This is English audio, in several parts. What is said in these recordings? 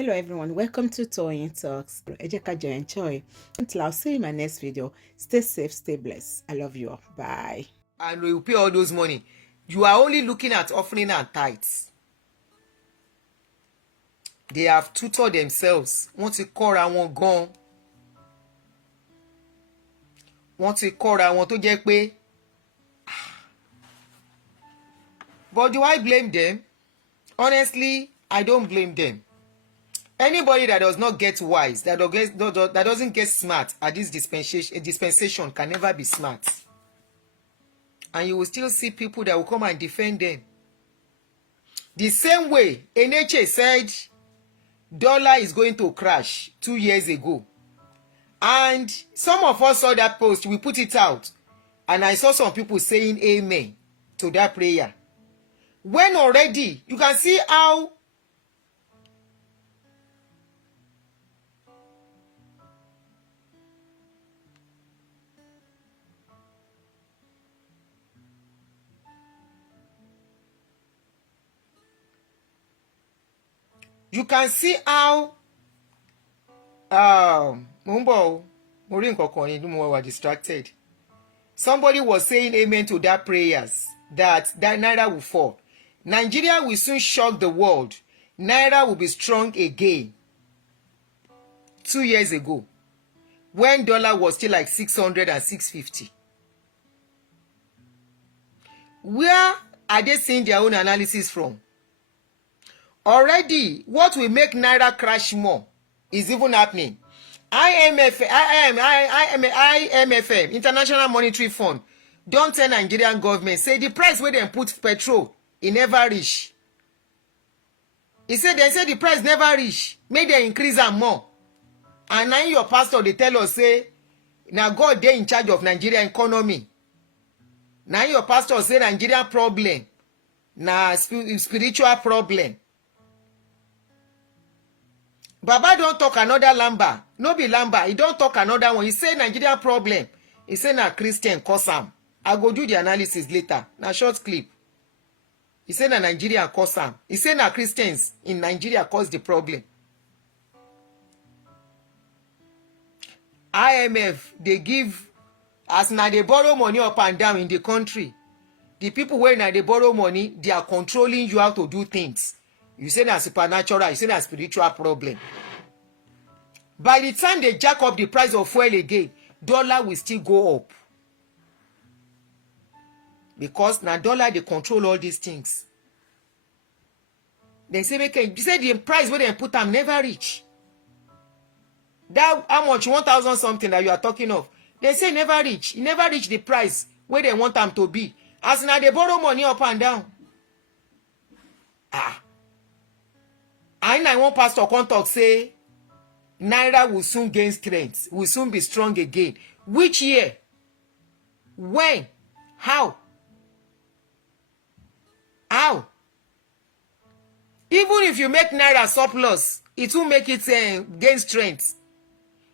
Hello everyone, welcome to Toyeen Talks. Ẹ jẹ́ ká jọ enjoy. Until I'll see you in my next video. Stay safe, stay blessed. I love you all. Bye. And we will pay all those money. You are only looking at offering and tithes. They have tutored themselves. Wọ́n ti kọ́ra wọn gan. Wọ́n ti kọ́ra wọn tó jẹ́ pé. But do I blame them? Honestly, I don't blame them. Anybody that does not get wise, that doesn't get smart at this dispensation can never be smart. And you will still see people that will come and defend them. The same way NHA said dollar is going to crash 2 years ago. And some of us saw that post, we put it out. And I saw some people saying amen to that prayer. When already, you can see how Mumbo, were distracted. Somebody was saying amen to that prayers that Naira will fall. Nigeria will soon shock the world. Naira will be strong again. 2 years ago, when dollar was still like 600 and 650. Where are they seeing their own analysis from? Already, what will make Naira crash more is even happening. IMF, International Monetary Fund, don't tell Nigerian government, say the price where they put petrol, it never reach. They say the price never reach. Make they increase am more. And now your pastor, they tell us, say, now God, they in charge of Nigerian economy. Now your pastor say Nigerian problem, na spiritual problem. Baba don't talk another lamba. No be lamba. He don't talk another one. He say Nigerian problem. He say na Christian cause am. I go do the analysis later. Na short clip. He say na Nigeria cause am. He say na Christians in Nigeria cause the problem. IMF, they give, as na they borrow money up and down in the country. The people where na they borrow money, they are controlling you how to do things. You say na supernatural, you say na spiritual problem. By the time they jack up the price of fuel again, dollar will still go up. Because na dollar they control all these things. They say the price where they put them never reach. That how much 1,000 something that you are talking of. They say never reach. It never reach the price where they want them to be. As now they borrow money up and down. And I want pastor contact say Naira will soon gain strength, will soon be strong again. Which year? When? How? How? Even if you make Naira surplus, it will make it gain strength.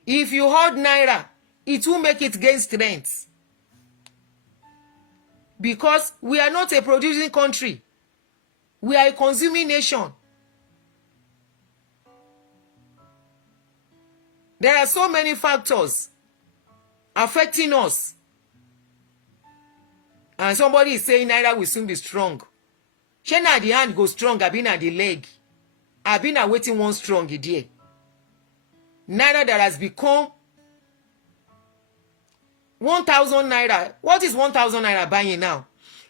If you hold Naira, it will make it gain strength. Because we are not a producing country. We are a consuming nation. There are so many factors affecting us. And somebody is saying Naira will soon be strong. Shey na the hand go strong, I been at the leg. I been awaiting one strong idea. Naira that has become 1,000 Naira. What is 1,000 Naira buying now?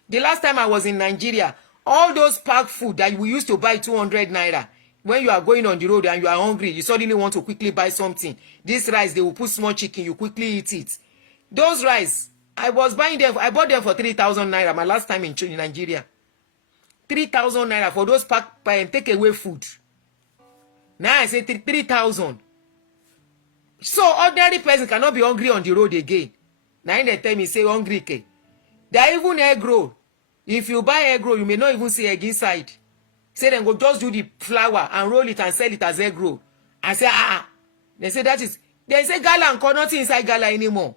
The last time I was in Nigeria, all those packed food that we used to buy 200 Naira, when you are going on the road and you are hungry, you suddenly want to quickly buy something. This rice, they will put small chicken, you quickly eat it. Those rice, I bought them for 3,000 Naira my last time in Nigeria. 3,000 Naira for those packed take away food. Now I say 3,000. So ordinary person cannot be hungry on the road again. Now they tell me say hungry. They are even egg roll. If you buy egg roll, you may not even see egg inside. Say then go just do the flour and roll it and sell it as egg roll. I say They say that is. They say gala and nothing inside gala anymore.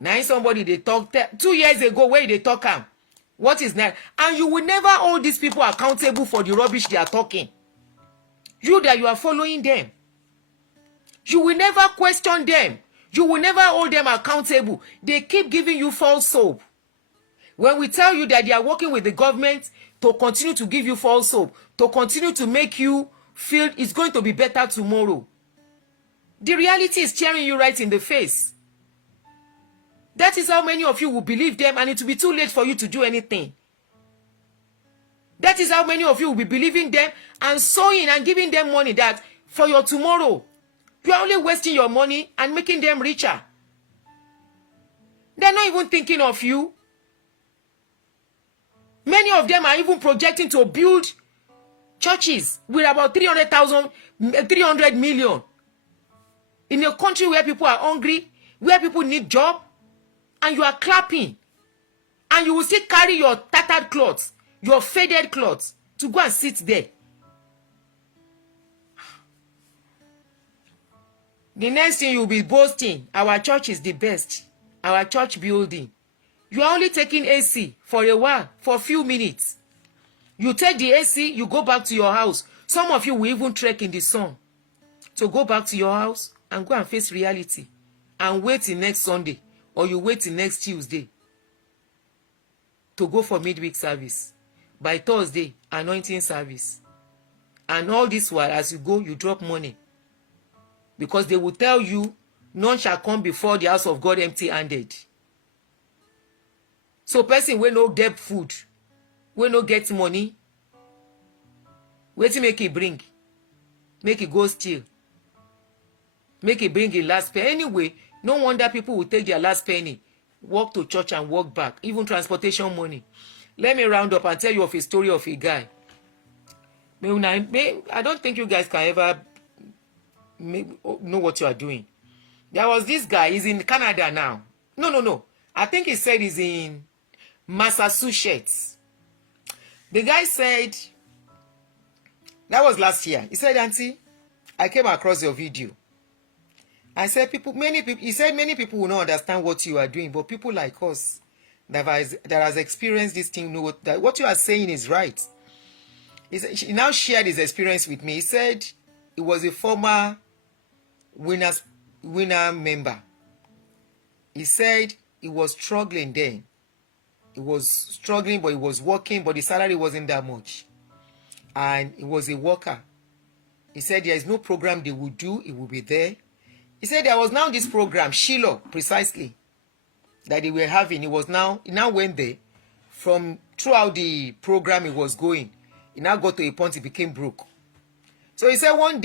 Now somebody they talk 2 years ago where they talk what is that? And you will never hold these people accountable for the rubbish they are talking. You that you are following them. You will never question them. You will never hold them accountable. They keep giving you false hope. When we tell you that they are working with the government to continue to give you false hope, to continue to make you feel it's going to be better tomorrow, the reality is staring you right in the face. That is how many of you will believe them, and it will be too late for you to do anything. That is how many of you will be believing them and sowing and giving them money that for your tomorrow. You are only wasting your money and making them richer. They're not even thinking of you. Many of them are even projecting to build churches with about 300 million in a country where people are hungry, where people need job, and you are clapping. And you will still carry your tattered clothes, your faded clothes, to go and sit there. The next thing you will be boasting, our church is the best. Our church building. You are only taking AC for a while, for a few minutes. You take the AC, you go back to your house. Some of you will even trek in the sun to go back to your house and go and face reality and wait till next Sunday, or you wait till next Tuesday to go for midweek service. By Thursday, anointing service. And all this while, as you go, you drop money. Because they will tell you, none shall come before the house of God empty-handed. So person wey no get food, wey no get money, wetin make e bring? Make e go steal. Make e bring e last penny. Anyway, no wonder people will take their last penny, walk to church and walk back, even transportation money. Let me round up and tell you of a story of a guy. I don't think you guys can ever know what you are doing. There was this guy, he's in Canada now. No. I think he said he's in Massachusetts. The guy said, that was last year. He said, Aunty, I came across your video. I said, he said many people will not understand what you are doing, but people like us that has experienced this thing know that what you are saying is right. He now shared his experience with me. He said he was a former winner member. He said he was struggling then. He was struggling, but he was working, but the salary wasn't that much. And he was a worker. He said there is no program they would do, it will be there. He said there was now this program, Shaaaaa, precisely, that they were having. He now went there. From throughout the program he was going, he now got to a point he became broke. So he said one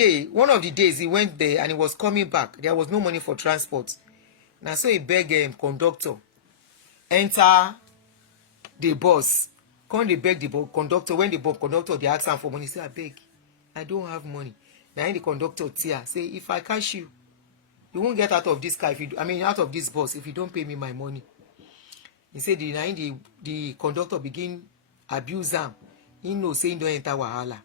of the days he went there and he was coming back. There was no money for transport. Now so he begged conductor, enter the bus. Come they beg the conductor. When the conductor they ask him for money, he say, I beg, I don't have money. Now the conductor tear, say, if I catch you, you won't get out of this car out of this bus if you don't pay me my money. He said the conductor begin abuse him. He knows saying don't enter wahala.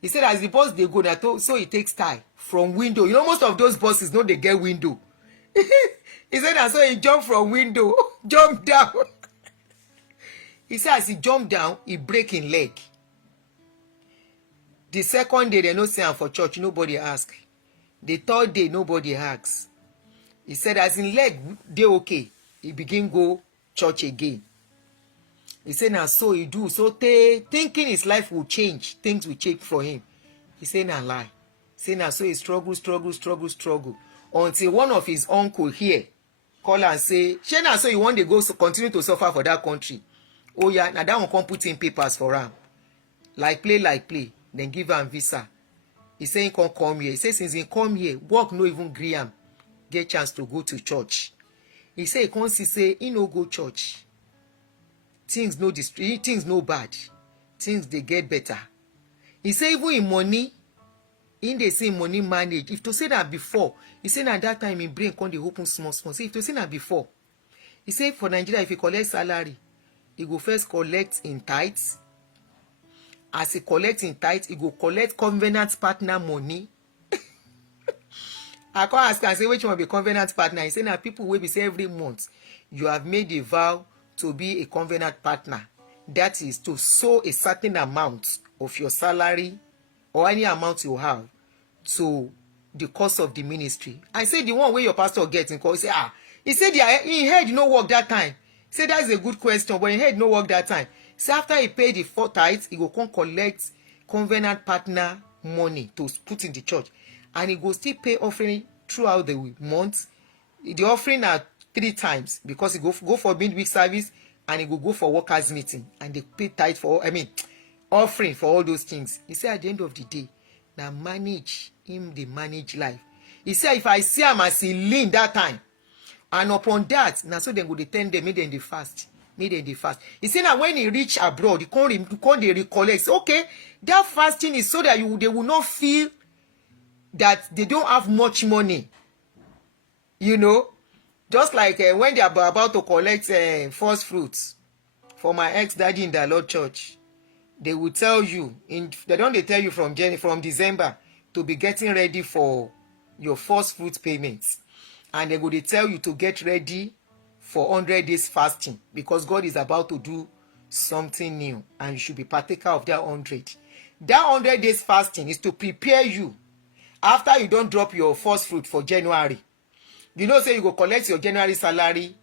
He said as the bus they go, so he takes time from window. You know, most of those buses, no, they get window. He said that so he jumped from window, jumped down. He said as he jumped down, he break his leg. The second day, they no say him for church, nobody ask. The third day, nobody asks. He said as in leg, they okay. He begin go church again. He said now so he do. So thinking his life will change, things will change for him. He said now lie. He said now so he struggle. Until one of his uncle here call and say, shey na so you want to go continue to suffer for that country. Oh yeah, now that one come put in papers for him. Like play. Then give him visa. He say he can't come here. He say since he come here, work no even gree him get chance to go to church. He say he can't see say he no go church. Things no bad. Things they get better. He say even in money, in they say money manage. If to say that before, he say at that time in brain come they open small. Say if to say that before, he say for Nigeria if he collect salary, he go first collect in tithes. As he collect in tithes, he go collect covenant partner money. I can't ask and say which one be covenant partner. He say now people will be say every month you have made a vow to be a covenant partner. That is to sow a certain amount of your salary or any amount you have to the cost of the ministry. I say the one where your pastor gets in call, say, he said he head no work that time. Say that's a good question, but he head no work that time. Say after he paid the 4 tithes, he go come collect covenant partner money to put in the church, and he go still pay offering throughout the month. The offering are 3 times because he go for midweek service, and he go for workers meeting, and they pay tithe for, offering for all those things. He say at the end of the day, now manage him, dey manage life. He say if I see am as he lean that time, and upon that, now so dem go dey tell dem make dem dey fast, make dem dey fast. He say now when he reach abroad, he come dey recollect. Okay, that fasting is so that they will not feel that they don't have much money. You know, just like when they are about to collect first fruits for my ex-daddy in the Lord Church, they will tell you, they don't tell you from December to be getting ready for your first fruit payments. And they go they tell you to get ready for 100 days fasting, because God is about to do something new and you should be partaker of that 100. That 100 days fasting is to prepare you after you don't drop your first fruit for January. You know, say you go collect your January salary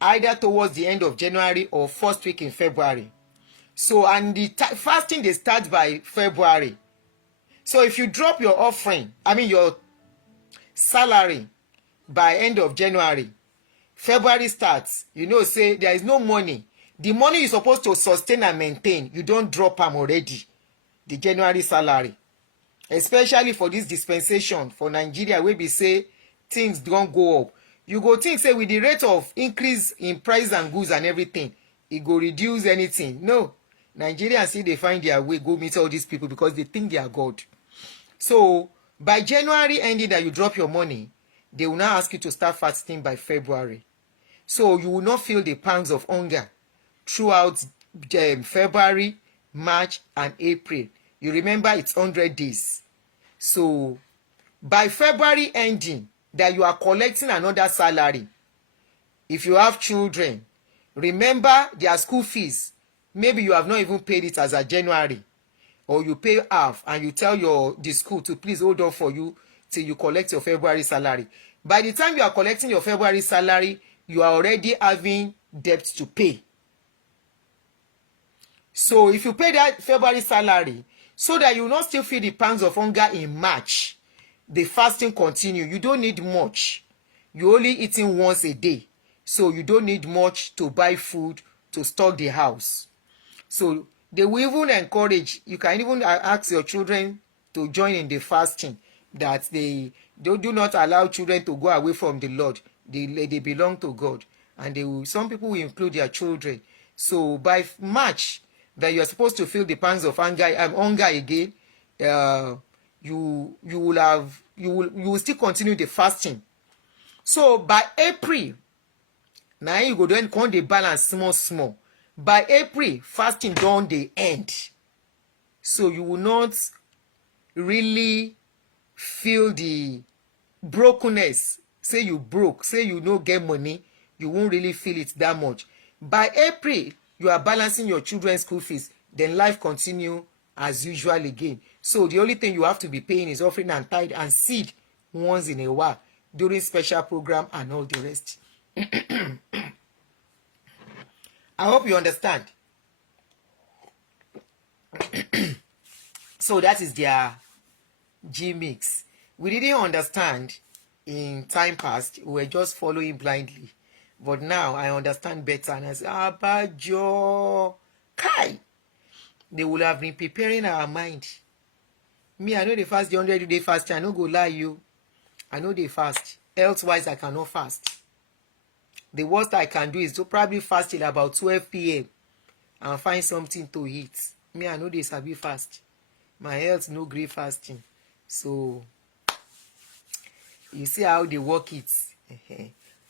either towards the end of January or first week in February. So, and the fasting, they start by February. So if you drop your offering, your salary by end of January, February starts, you know, say there is no money. The money you're supposed to sustain and maintain, you don't drop them already, the January salary. Especially for this dispensation for Nigeria, where we say things don't go up. You go think, say, with the rate of increase in price and goods and everything, it go reduce anything. No. Nigerians see they find their way, go meet all these people because they think they are God. So, by January ending that you drop your money, they will now ask you to start fasting by February. So, you will not feel the pangs of hunger throughout February, March, and April. You remember it's 100 days. So, by February ending, that you are collecting another salary. If you have children, remember their school fees. Maybe you have not even paid it as of January, or you pay half and you tell the school to please hold on for you till you collect your February salary. By the time you are collecting your February salary, you are already having debt to pay. So if you pay that February salary, so that you will not still feel the pangs of hunger in March, the fasting continue. You don't need much. You only eating once a day. So you don't need much to buy food to stock the house. So they will even encourage, you can even ask your children to join in the fasting, that they do not allow children to go away from the Lord. They belong to God. And some people will include their children. So by March, that you are supposed to feel the pangs of hunger again, you will still continue the fasting. So by April, now you go then count the balance small. By April, fasting don dey end. So you will not really feel the brokenness. Say you broke, say you no get money, you won't really feel it that much. By April, you are balancing your children's school fees. Then life continue as usual again. So the only thing you have to be paying is offering and tithe and seed once in a while during special program and all the rest. I hope you understand. So that is their G mix. We didn't understand in time past. We were just following blindly. But now I understand better. And I say, Abajo, Kai. They will have been preparing our mind. Me, I know they fast the 100-day fasting. I no go lie you. I know they fast. Elsewise, I cannot fast. The worst I can do is to probably fast till about 12 p.m. and find something to eat. Me, I know they sabi fast. My health no great fasting. So, you see how they work it.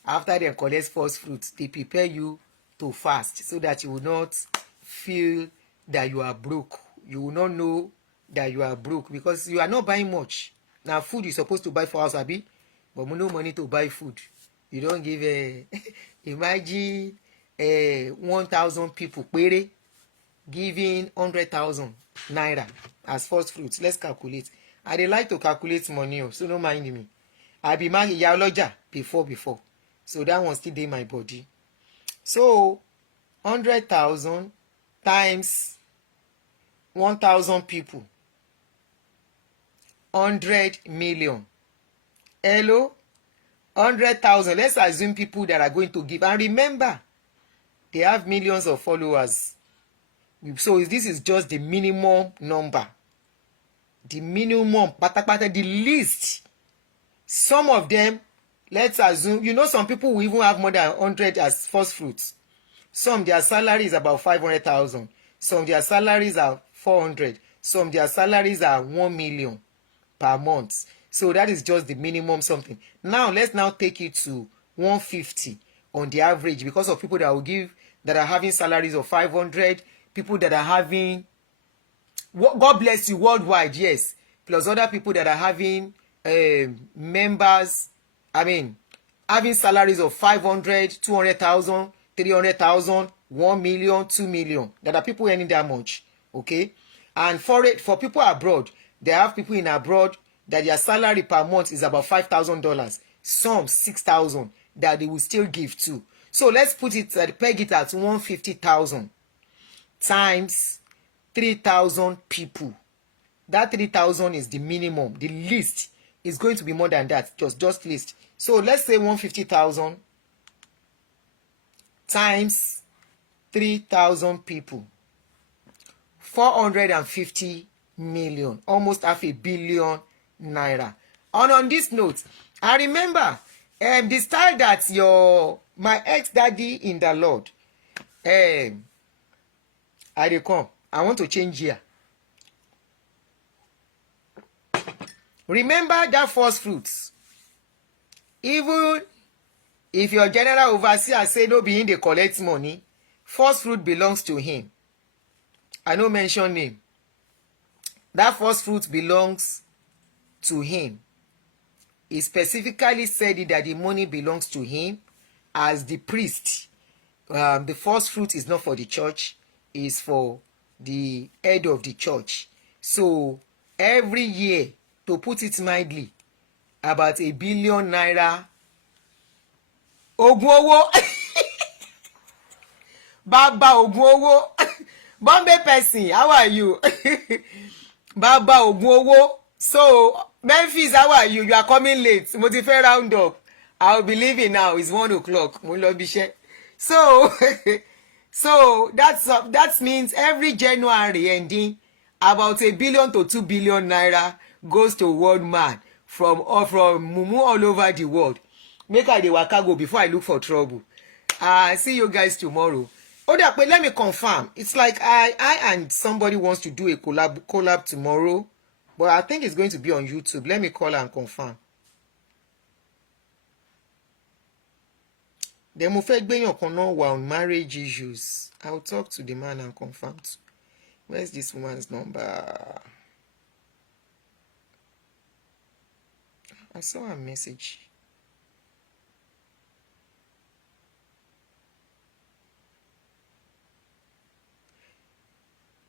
After they collect first fruits, they prepare you to fast so that you will not feel that you are broke. You will not know that you are broke because you are not buying much. Now, food you're supposed to buy for house, abi, but no money to buy food. You don't give imagine 1,000 people pere giving 100,000 naira as first fruits. Let's calculate. I dey like to calculate money, so no mind me. I be my ìyá ọlọ́jà before. So that one still dey my body. So 100,000 times 1,000 people. 100 million. Hello? 100,000. Let's assume people that are going to give. And remember, they have millions of followers. So this is just the minimum number. The minimum, the least. Some of them, let's assume, some people will even have more than 100 as first fruits. Some, their salary is about 500,000. Some, their salaries are 400. Some, their salaries are 1 million per month. So that is just the minimum something. Now, let's now take it to 150 on the average, because of people that will give, that are having salaries of 500, people that are having, God bless you, worldwide, yes, plus other people that are having members, having salaries of 500, 200,000, 300,000, 1 million, 2 million. There are people earning that much, okay? And for people abroad, they have people in abroad that their salary per month is about $5,000, some 6,000 that they will still give to. So let's peg it at 150,000 times 3,000 people. That 3,000 is the minimum. The least is going to be more than that. Just least. So let's say 150,000 times 3,000 people. 450 million. Almost $500 million naira. And on this note, I remember the style that my ex-daddy in the Lord, I dey come. I want to change here. Remember that first fruits. Even if your general overseer say no be him dey collect money, first fruit belongs to him. I no mention name. That first fruit belongs to him. He specifically said it that the money belongs to him as the priest. The first fruit is not for the church, is for the head of the church. So every year, to put it mildly, about $1 billion naira. Ogun Baba Ogun Bombay person, how are you? Baba Ogun So Memphis, how are you? You are coming late. Mo ti fẹ́ round up. I'll be leaving now. It's 1 o'clock. Mo lọ bí iṣẹ́. So that means every January ending, about $1 billion to 2 billion naira goes to world man from mumu all over the world. Make I dey waka go before I look for trouble. See you guys tomorrow. But let me confirm. It's like I and somebody wants to do a collab tomorrow, but I think it's going to be on YouTube. Let me call and confirm. Then mo fẹ́ gbéyàn kan náà wà on marriage issues. I will talk to the man and confirm. Where's this woman's number? I saw a message.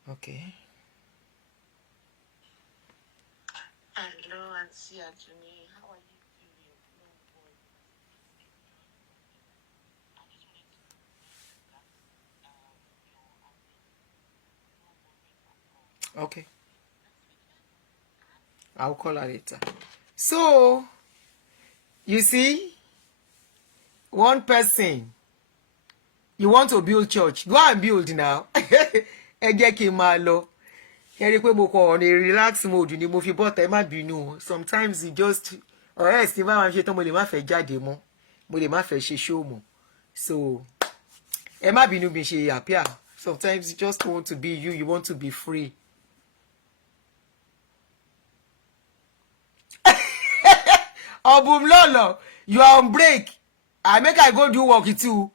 Okay. Hello, Aunty Adunni. How are you doing? Okay. I'll call her later. So, you see, one person, you want to build church, go and build now. Ẹ jẹ́ kí n máa lọ. Ẹ rí pé mo kàn on a relax mode ni mo fi bọ́ta, ẹ má bínú. Sometimes it just, or else tí bá máa ṣe tán mo lè má fẹ́ jáde mọ́, mo lè má fẹ́ ṣe show mọ́. So, ẹ má bínú bí n ṣe appear. Sometimes you just want to be you want to be free. Obumlolo, you are on break. I make I go do work too.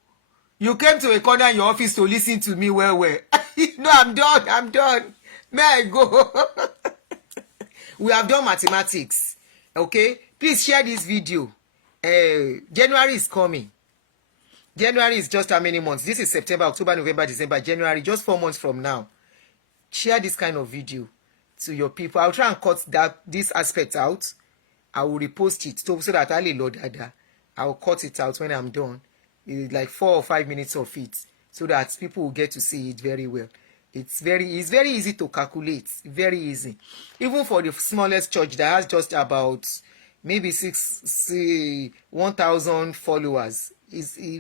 You came to a corner in your office to listen to me well. No, I'm done. May I go? We have done mathematics. Okay? Please share this video. January is coming. January is just how many months? This is September, October, November, December, January. Just 4 months from now. Share this kind of video. to your people. I'll try and cut this aspect out. I will repost it so that I'll load that. I'll cut it out when I'm done. It's like 4 or 5 minutes of it so that people will get to see it very well. It's very easy to calculate. Very easy. Even for the smallest church that has just about maybe 1,000 followers.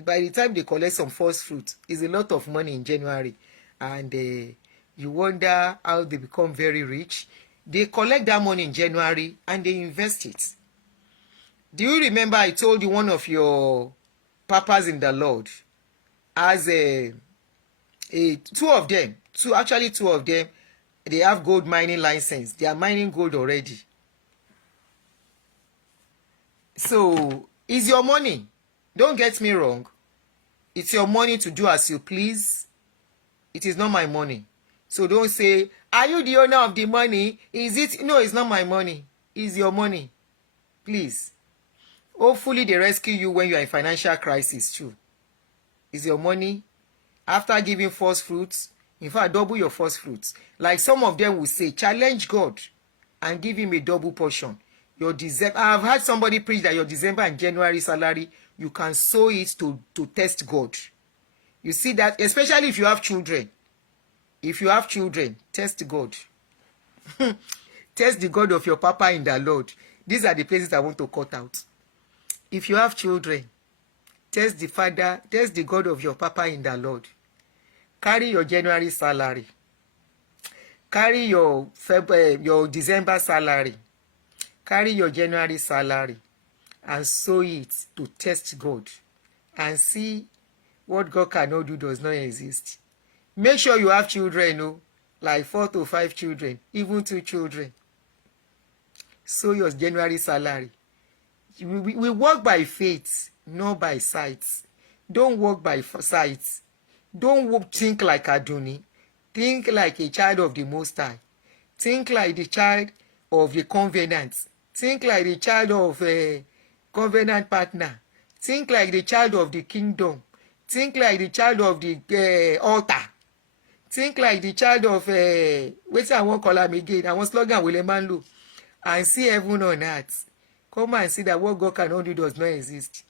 By the time they collect some first fruit, it's a lot of money in January. And you wonder how they become very rich. They collect that money in January and they invest it. Do you remember I told you one of your papas in the Lord as two of them, they have gold mining license. They are mining gold already. So it's your money. Don't get me wrong. It's your money to do as you please. It is not my money. So don't say, are you the owner of the money? Is it? No, it's not my money. It's your money. Please. Hopefully they rescue you when you are in financial crisis too. It's your money. After giving first fruits, in fact, double your first fruits. Like some of them will say, challenge God and give him a double portion. Your December, I've had somebody preach that your December and January salary, you can sow it to test God. You see that, especially if you have children. If you have children, test God. Test the God of your papa in the Lord. These are the places I want to cut out. If you have children, test the Father, test the God of your papa in the Lord. Carry your January salary. Carry your December salary. Carry your January salary and sow it to test God and see what God cannot do does not exist. Make sure you have children, oh, like 4 to 5 children, even 2 children. Sow your January salary. We work by faith, not by sight. Don't work by sight. Don't think like Adunni. Think like a child of the Most High. Think like the child of the covenant. Think like the child of a covenant partner. Think like the child of the kingdom. Think like the child of the altar. Think like the child of wait, I won't call him again. I want slogan William Manlo. And see heaven on earth. Come and see that what God cannot do does not exist.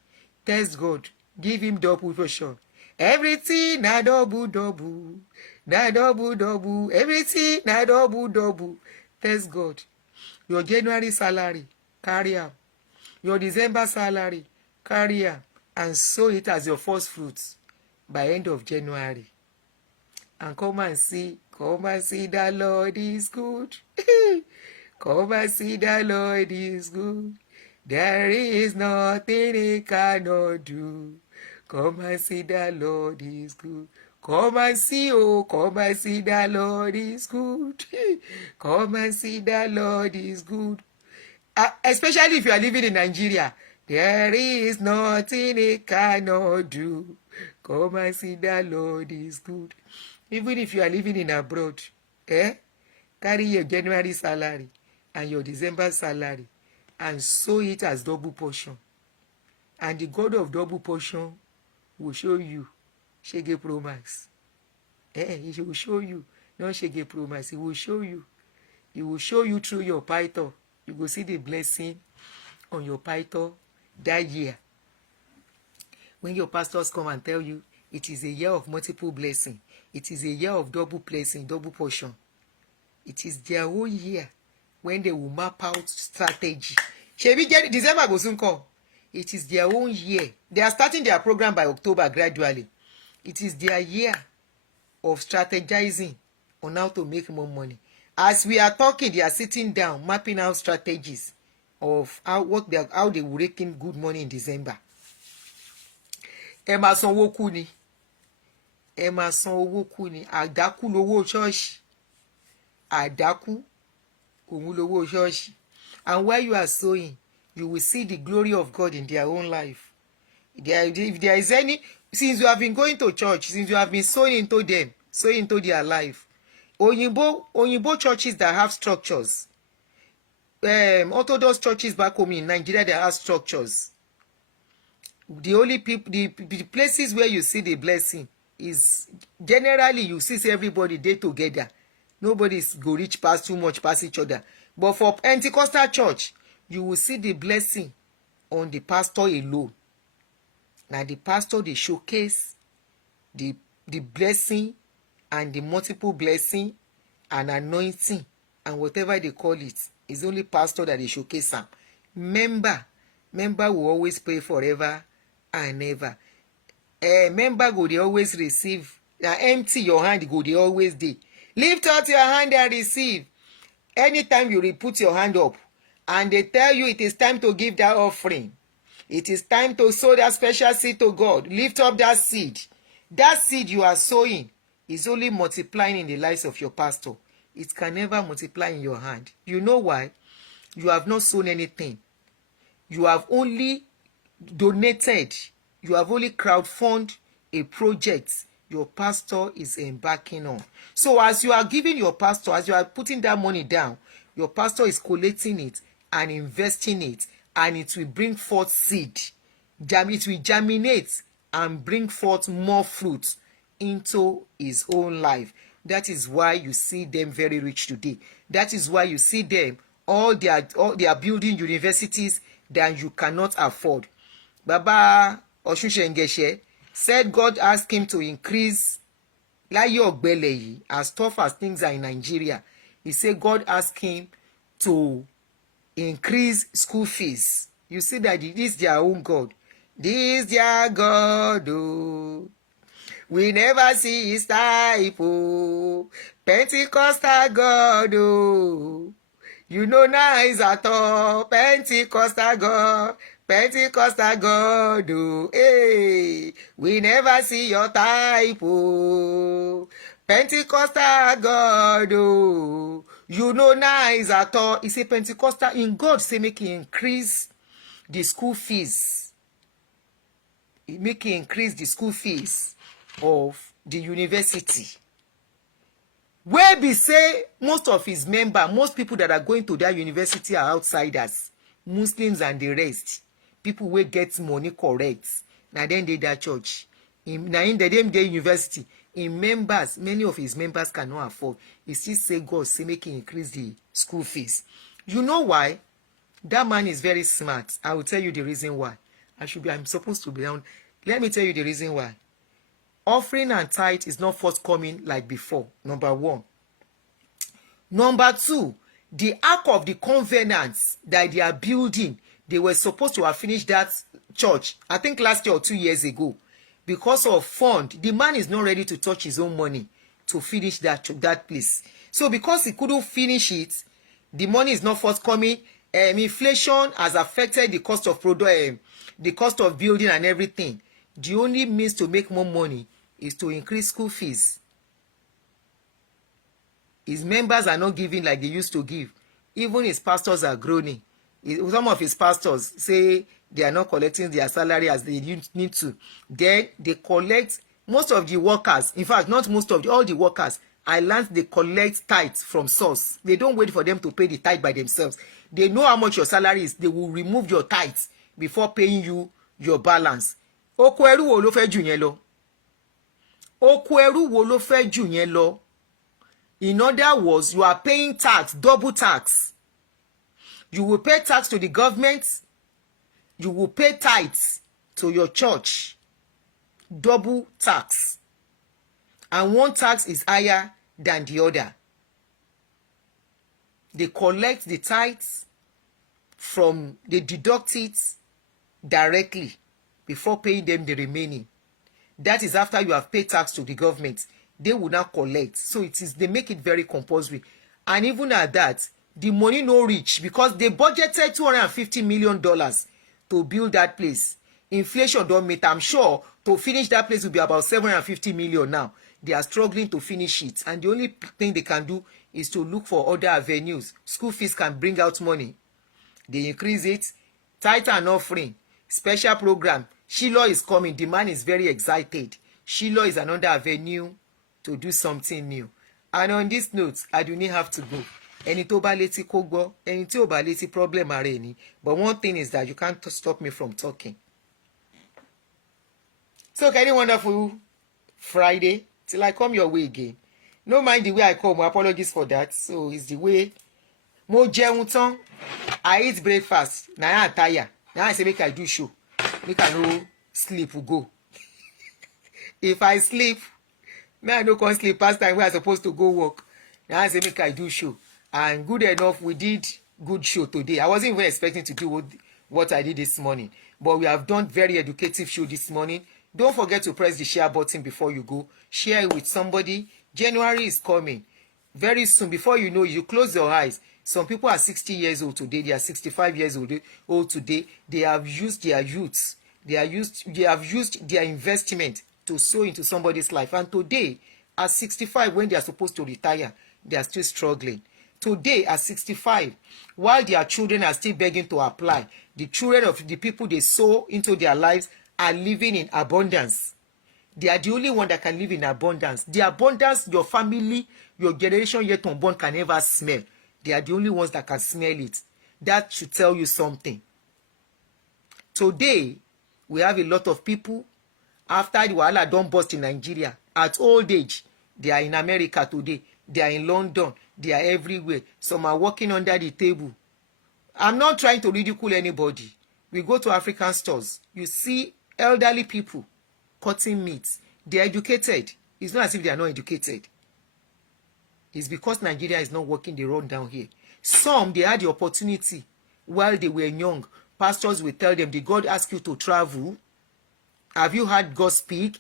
Test God. Give him double portion. Everything na double double. Na double double. Everything na double double. Test God. Your January salary, carry am. Your December salary, carry am. And sow it as your first fruits by end of January. And come and see the Lord is good. Come and see the Lord is good. There is nothing he cannot do. Come and see the Lord is good. Come and see, oh, come and see the Lord is good. Come and see the Lord is good. Especially if you are living in Nigeria. There is nothing he cannot do. Come and see the Lord is good. Even if you are living in abroad, carry your January salary and your December salary and sow it as double portion. And the God of double portion will show you Shege Pro Max. He will show you, not Shege Pro Max. He will show you. He will show you through your python. You will see the blessing on your python that year. When your pastors come and tell you it is a year of multiple blessing, it is a year of double blessing, double portion. It is their whole year when they will map out strategy. December go soon come. It is their own year. They are starting their program by October gradually. It is their year of strategizing on how to make more money. As we are talking, they are sitting down, mapping out strategies of how they will rake in good money in December. Ẹ máa san owó kú ni. Ẹ máa san owó kú ni. Àdákú lówó ṣọ́ọ̀ṣì. Àdákú òun lówó ṣọ́ọ̀ṣì. And while you are sowing, you will see the glory of God in their own life. If there is any, since you have been going to church, since you have been sowing into them, sowing into their life, Oyinbo churches that have structures, Orthodox churches back home in Nigeria that have structures, the only people, the places where you see the blessing is generally you see everybody there together. Nobody's go reach past too much past each other. But for Pentecostal church, you will see the blessing on the pastor alone. Now the pastor, they showcase the blessing and the multiple blessing and anointing and whatever they call it. It's only pastor that they showcase them. Member will always pray forever and ever. Member go they always receive. Now empty your hand go they always dey. Lift out your hand and receive. Anytime you put your hand up and they tell you it is time to give that offering, it is time to sow that special seed to God, lift up that seed. That seed you are sowing is only multiplying in the lives of your pastor. It can never multiply in your hand. You know why? You have not sown anything. You have only donated. You have only crowdfunded a project your pastor is embarking on. So as you are giving your pastor, as you are putting that money down, your pastor is collating it and investing it, and it will bring forth seed. It will germinate and bring forth more fruit into his own life. That is why you see them very rich today. That is why you see them all they are building universities that you cannot afford. Baba Oshunsengeshe said God asked him to increase láyé ọ̀gbẹlẹ̀ yìí, as tough as things are in Nigeria. He said God asked him to increase school fees. You see that this is their own God. This is their God. Oh. We never see his type. Oh. Pentecostal God. Oh. You know nice at all. Pentecostal God. Pentecostal God. Oh. Hey. We never see your type. Oh. Pentecostal God. Oh. You know nice at all. He say Pentecostal in God say make him increase the school fees. Make him increase the school fees of the university. Where be say most of his members, most people that are going to that university are outsiders, Muslims and the rest. People wey get money correct. Na then they that church. Na in the dem dey university. In members, many of his members cannot afford. He still say God say make him increase the school fees. You know why? That man is very smart. I will tell you the reason why. I'm supposed to be down. Let me tell you the reason why. Offering and tithe is not forthcoming like before. Number one. Number two, the Ark of the Covenant that they are building, they were supposed to have finished that church, I think last year or 2 years ago. Because of fund, the man is not ready to touch his own money to finish that place. So because he couldn't finish it, the money is not forthcoming. Inflation has affected the cost of the cost of building and everything. The only means to make more money is to increase school fees. His members are not giving like they used to give. Even his pastors are groaning. Some of his pastors say they are not collecting their salary as they need to. Then they collect, most of the workers, in fact, not most of all the workers, I learned they collect tithes from source. They don't wait for them to pay the tithe by themselves. They know how much your salary is. They will remove your tithes before paying you your balance. Oko ẹrú wo ló fẹ́ jù yẹn lọ? Oko ẹrú wo ló fẹ́ jù yẹn lọ? In other words, you are paying tax, double tax. You will pay tax to the government. You will pay tithes to your church. Double tax. And one tax is higher than the other. They collect the tithes they deduct it directly before paying them the remaining. That is after you have paid tax to the government. They will now collect. So they make it very compulsory. And even at that, the money no reach because they budgeted $250 million to build that place. Inflation don't meet. I'm sure to finish that place will be about $750 million now. They are struggling to finish it. And the only thing they can do is to look for other avenues. School fees can bring out money. They increase it. Tithe and offering. Special program. Shaaaaa is coming. The man is very excited. Shaaaaa is another avenue to do something new. And on this note, Adunni have to go. Ẹni tó bá létí kó gbọ́, ẹni tí ò bá létí problem ara ẹ̀ ni. But one thing is that you can't stop me from talking. So, any wonderful Friday till I come your way again. No mind the way I come. Apologies for that. So it's the way. Mo jẹun tán. I eat breakfast. Now I tire. Now I say make I do show. Make I no sleep go. If I sleep, me I no come sleep past time where I supposed to go work. Now I say make I do show. And good enough, we did good show today. I wasn't even expecting to do what I did this morning. But we have done very educative show this morning. Don't forget to press the share button before you go. Share it with somebody. January is coming. Very soon, before you know, you close your eyes. Some people are 60 years old today. They are 65 years old today. They have used their youths. They have used their investment to sow into somebody's life. And today, at 65, when they are supposed to retire, they are still struggling. Today, at 65, while their children are still begging to apply, the children of the people they sow into their lives are living in abundance. They are the only one that can live in abundance. The abundance your family, your generation yet unborn can never smell. They are the only ones that can smell it. That should tell you something. Today, we have a lot of people, after the wahala don burst in Nigeria, at old age, they are in America today. They are in London. They are everywhere. Some are working under the table. I'm not trying to ridicule anybody. We go to African stores. You see elderly people cutting meat. They are educated. It's not as if they are not educated. It's because Nigeria is not working the road down here. Some, they had the opportunity while they were young. Pastors will tell them, did God ask you to travel? Have you heard God speak?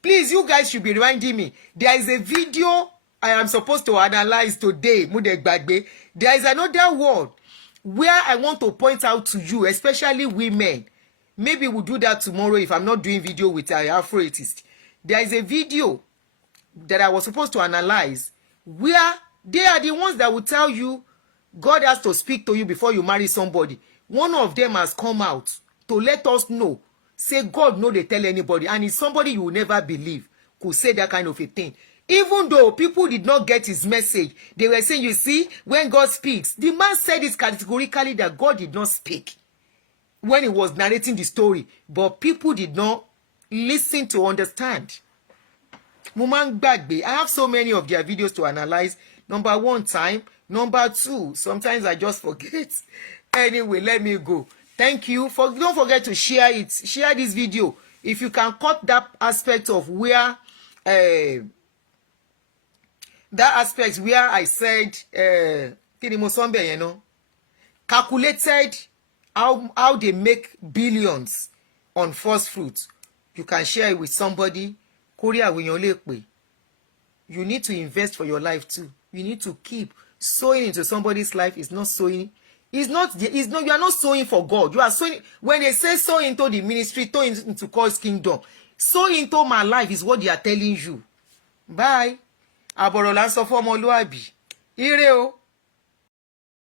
Please, you guys should be reminding me. There is a video I am supposed to analyze today. There is another word where I want to point out to you, especially women. Maybe we'll do that tomorrow if I'm not doing video with our Afroatist. There is a video that I was supposed to analyze where they are the ones that will tell you God has to speak to you before you marry somebody. One of them has come out to let us know. Say God no they tell anybody, and it's somebody you will never believe could say that kind of a thing. Even though people did not get his message, they were saying, you see, when God speaks, the man said it categorically that God did not speak when he was narrating the story, but people did not listen to understand. I have so many of their videos to analyze. Number one, time. Number two, sometimes I just forget. Anyway, let me go. Thank you. Don't forget to share it. Share this video. If you can cut that aspect of where I said calculated how they make billions on first fruits. You can share it with somebody. Korea when you need to invest for your life too. You need to keep sowing into somebody's life. Is not sowing. You are not sowing for God. You are sowing. When they say sow into the ministry, sow into God's kingdom, sow into my life is what they are telling you. Bye. Aborola sọ fún ọmọlúàbí. Ire o.